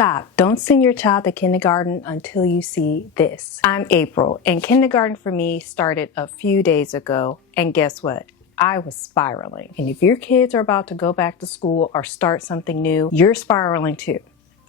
Stop. Don't send your child to kindergarten until you see this. I'm April, and kindergarten for me started a few days ago, and guess what? I was spiraling. And if your kids are about to go back to school or start something new, you're spiraling too.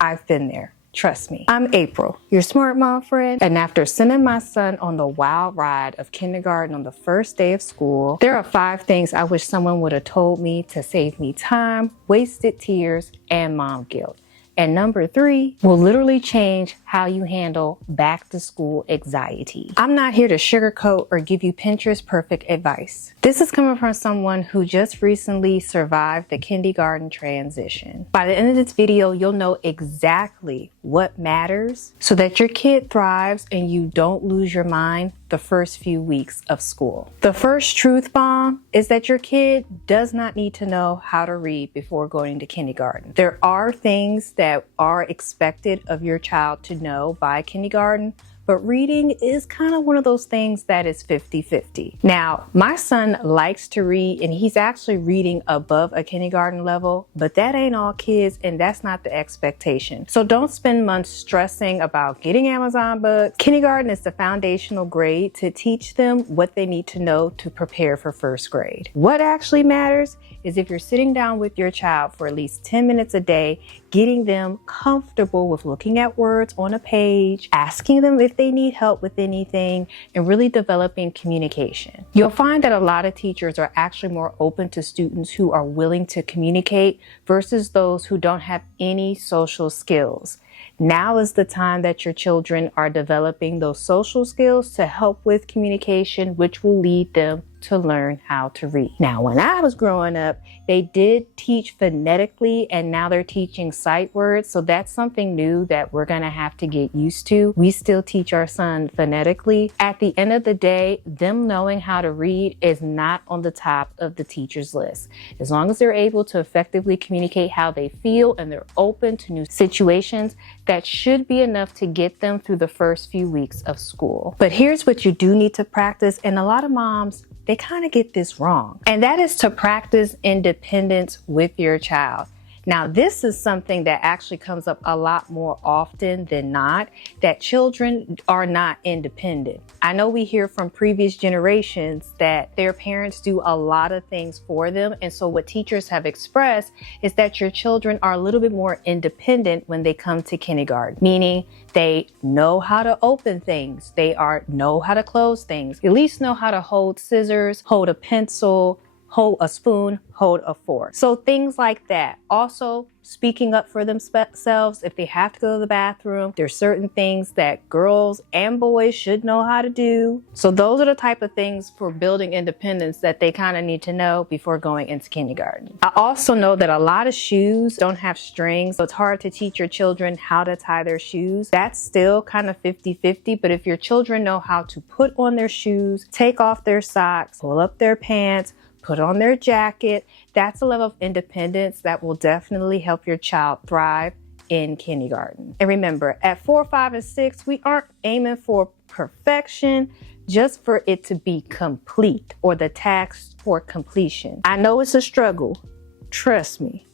I've been there. Trust me. I'm April, your smart mom friend, and after sending my son on the wild ride of kindergarten on the first day of school, there are 5 things I wish someone would have told me to save me time, wasted tears, and mom guilt. And number 3 will literally change how you handle back to school anxiety. I'm not here to sugarcoat or give you Pinterest perfect advice. This is coming from someone who just recently survived the kindergarten transition. By the end of this video, you'll know exactly what matters so that your kid thrives and you don't lose your mind the first few weeks of school. The first truth bomb is that your kid does not need to know how to read before going to kindergarten. There are things that are expected of your child to know by kindergarten, but reading is kind of one of those things that is 50-50. Now, my son likes to read and he's actually reading above a kindergarten level, but that ain't all kids and that's not the expectation. So don't spend months stressing about getting Amazon books. Kindergarten is the foundational grade to teach them what they need to know to prepare for first grade. What actually matters is if you're sitting down with your child for at least 10 minutes a day, getting them comfortable with looking at words on a page, asking them if they need help with anything, and really developing communication. You'll find that a lot of teachers are actually more open to students who are willing to communicate versus those who don't have any social skills. Now is the time that your children are developing those social skills to help with communication, which will lead them to learn how to read. Now, when I was growing up, they did teach phonetically and now they're teaching sight words. So that's something new that we're gonna have to get used to. We still teach our son phonetically. At the end of the day, them knowing how to read is not on the top of the teacher's list. As long as they're able to effectively communicate how they feel and they're open to new situations, that should be enough to get them through the first few weeks of school. But here's what you do need to practice, and a lot of moms, they kind of get this wrong, and that is to practice independence with your child. Now, this is something that actually comes up a lot more often than not, that children are not independent. I know we hear from previous generations that their parents do a lot of things for them. And so what teachers have expressed is that your children are a little bit more independent when they come to kindergarten, meaning they know how to open things. They know how to close things, at least know how to hold scissors, hold a pencil, hold a spoon, hold a fork. So things like that. Also, speaking up for themselves if they have to go to the bathroom. There's certain things that girls and boys should know how to do. So those are the type of things for building independence that they kind of need to know before going into kindergarten. I also know that a lot of shoes don't have strings, so it's hard to teach your children how to tie their shoes. That's still kind of 50-50, but if your children know how to put on their shoes, take off their socks, pull up their pants, put on their jacket, that's a level of independence that will definitely help your child thrive in kindergarten. And remember, at 4, 5, and 6, we aren't aiming for perfection, just for it to be complete or the task for completion. I know it's a struggle, trust me,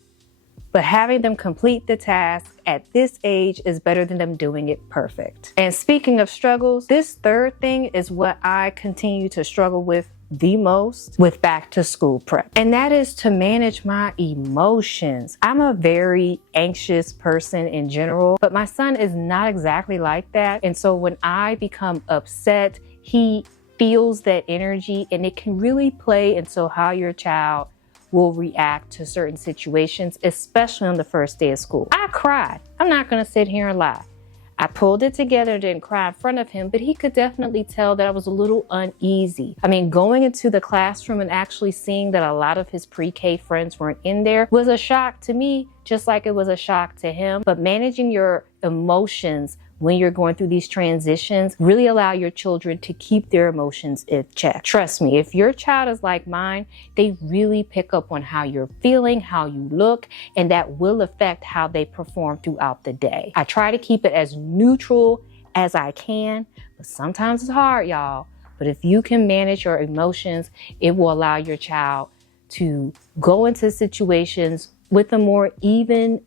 but having them complete the task at this age is better than them doing it perfect. And speaking of struggles, this 3rd thing is what I continue to struggle with the most with back to school prep, and that is to manage my emotions. I'm a very anxious person in general, but my son is not exactly like that. And so when I become upset, he feels that energy, and it can really play into how your child will react to certain situations, especially on the first day of school. I cried. I'm not gonna sit here and lie. I pulled it together and didn't cry in front of him, but he could definitely tell that I was a little uneasy. I mean, going into the classroom and actually seeing that a lot of his pre-K friends weren't in there was a shock to me, just like it was a shock to him. But managing your emotions when you're going through these transitions, really allow your children to keep their emotions in check. Trust me, if your child is like mine, they really pick up on how you're feeling, how you look, and that will affect how they perform throughout the day. I try to keep it as neutral as I can, but sometimes it's hard, y'all. But if you can manage your emotions, it will allow your child to go into situations with a more even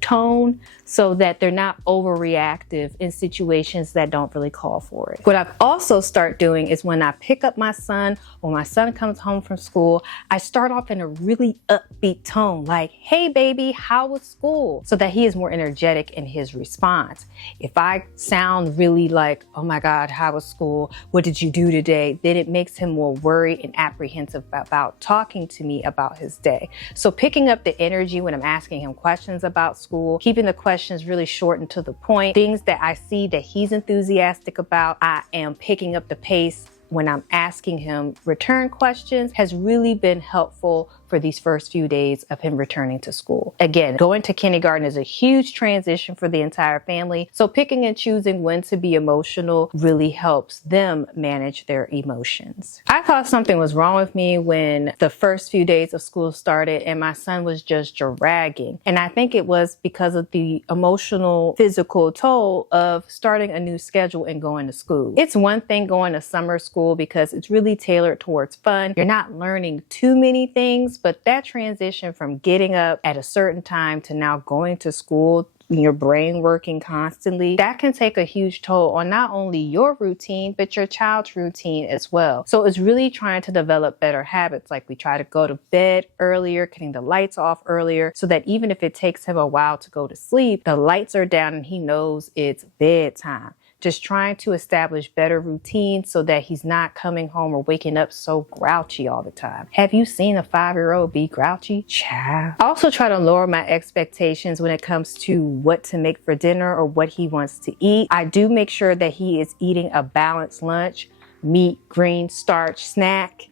tone so that they're not overreactive in situations that don't really call for it. What I've also started doing is when I pick up my son or my son comes home from school, I start off in a really upbeat tone, like, hey baby, how was school? So that he is more energetic in his response. If I sound really like, oh my God, how was school? What did you do today? Then it makes him more worried and apprehensive about talking to me about his day. So picking up the energy when I'm asking him questions about school, keeping the questions really short and to the point, things that I see that he's enthusiastic about, I am picking up the pace when I'm asking him return questions has really been helpful for these first few days of him returning to school. Again, going to kindergarten is a huge transition for the entire family. So picking and choosing when to be emotional really helps them manage their emotions. I thought something was wrong with me when the first few days of school started and my son was just dragging. And I think it was because of the emotional, physical toll of starting a new schedule and going to school. It's one thing going to summer school because it's really tailored towards fun. You're not learning too many things, but that transition from getting up at a certain time to now going to school, your brain working constantly, that can take a huge toll on not only your routine, but your child's routine as well. So it's really trying to develop better habits. Like we try to go to bed earlier, getting the lights off earlier, so that even if it takes him a while to go to sleep, the lights are down and he knows it's bedtime. Just trying to establish better routines so that he's not coming home or waking up so grouchy all the time. Have you seen a 5-year-old be grouchy? Child. I also try to lower my expectations when it comes to what to make for dinner or what he wants to eat. I do make sure that he is eating a balanced lunch, meat, green, starch, snack,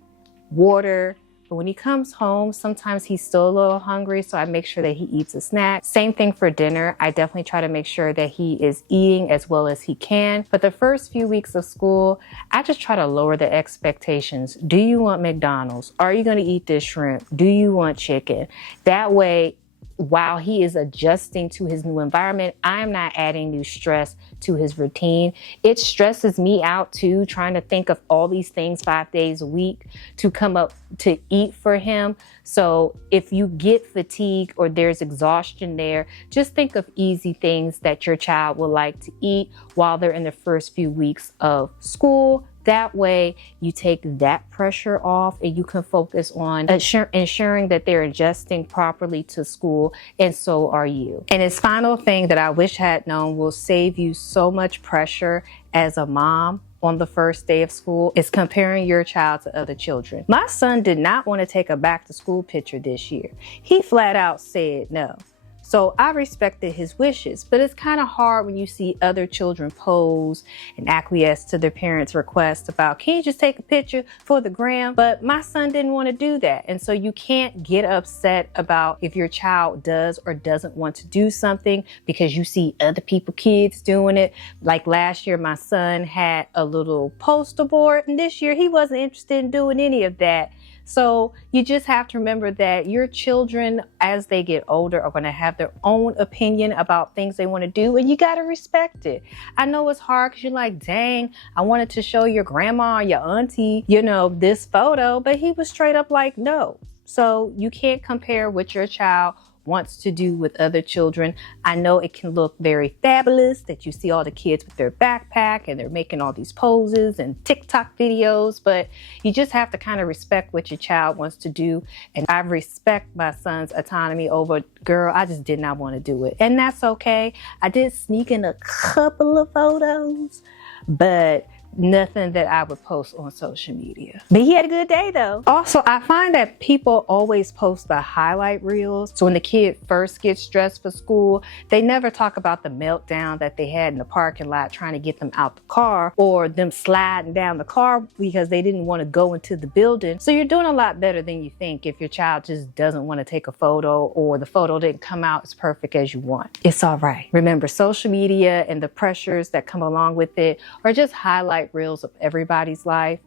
water. But when he comes home, sometimes he's still a little hungry, so I make sure that he eats a snack. Same thing for dinner. I definitely try to make sure that he is eating as well as he can. But the first few weeks of school, I just try to lower the expectations. Do you want McDonald's? Are you going to eat this shrimp? Do you want chicken? That way, while he is adjusting to his new environment, I'm not adding new stress to his routine. It stresses me out too, trying to think of all these things 5 days a week to come up to eat for him. So if you get fatigue or there's exhaustion there, just think of easy things that your child will like to eat while they're in the first few weeks of school. That way you take that pressure off and you can focus on ensuring that they're adjusting properly to school, and so are you. And his final thing that I wish I had known will save you so much pressure as a mom on the first day of school is comparing your child to other children. My son did not want to take a back to school picture this year. He flat out said no. So I respected his wishes, but it's kind of hard when you see other children pose and acquiesce to their parents' request about, can you just take a picture for the gram? But my son didn't want to do that. And so you can't get upset about if your child does or doesn't want to do something because you see other kids doing it. Like last year, my son had a little poster board, and this year he wasn't interested in doing any of that. So you just have to remember that your children, as they get older, are going to have their own opinion about things they want to do, and you got to respect it. I know it's hard because you're like, dang, I wanted to show your grandma or your auntie, this photo, but he was straight up like, no. So you can't compare what your child wants to do with other children. I know it can look very fabulous that you see all the kids with their backpack and they're making all these poses and TikTok videos, but you just have to kind of respect what your child wants to do. And I respect my son's autonomy over, girl, I just did not want to do it. And that's okay. I did sneak in a couple of photos, but nothing that I would post on social media. But he had a good day though. Also, I find that people always post the highlight reels. So when the kid first gets dressed for school, they never talk about the meltdown that they had in the parking lot trying to get them out the car, or them sliding down the car because they didn't want to go into the building. So you're doing a lot better than you think if your child just doesn't want to take a photo or the photo didn't come out as perfect as you want. It's all right. Remember, social media and the pressures that come along with it are just highlight reels of everybody's life,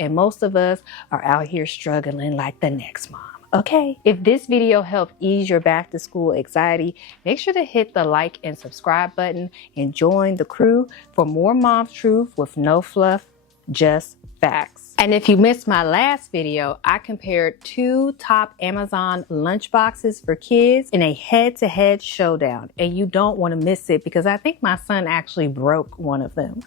and most of us are out here struggling like the next mom. Okay, if this video helped ease your back to school anxiety, make sure to hit the like and subscribe button and join the crew for more mom's truth with no fluff, just Facts. And if you missed my last video, I compared 2 top Amazon lunchboxes for kids in a head-to-head showdown. And you don't want to miss it because I think my son actually broke one of them.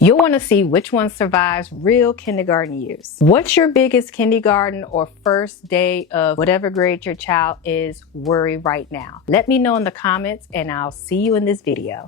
You'll want to see which one survives real kindergarten use. What's your biggest kindergarten or first day of whatever grade your child is worry right now? Let me know in the comments and I'll see you in this video.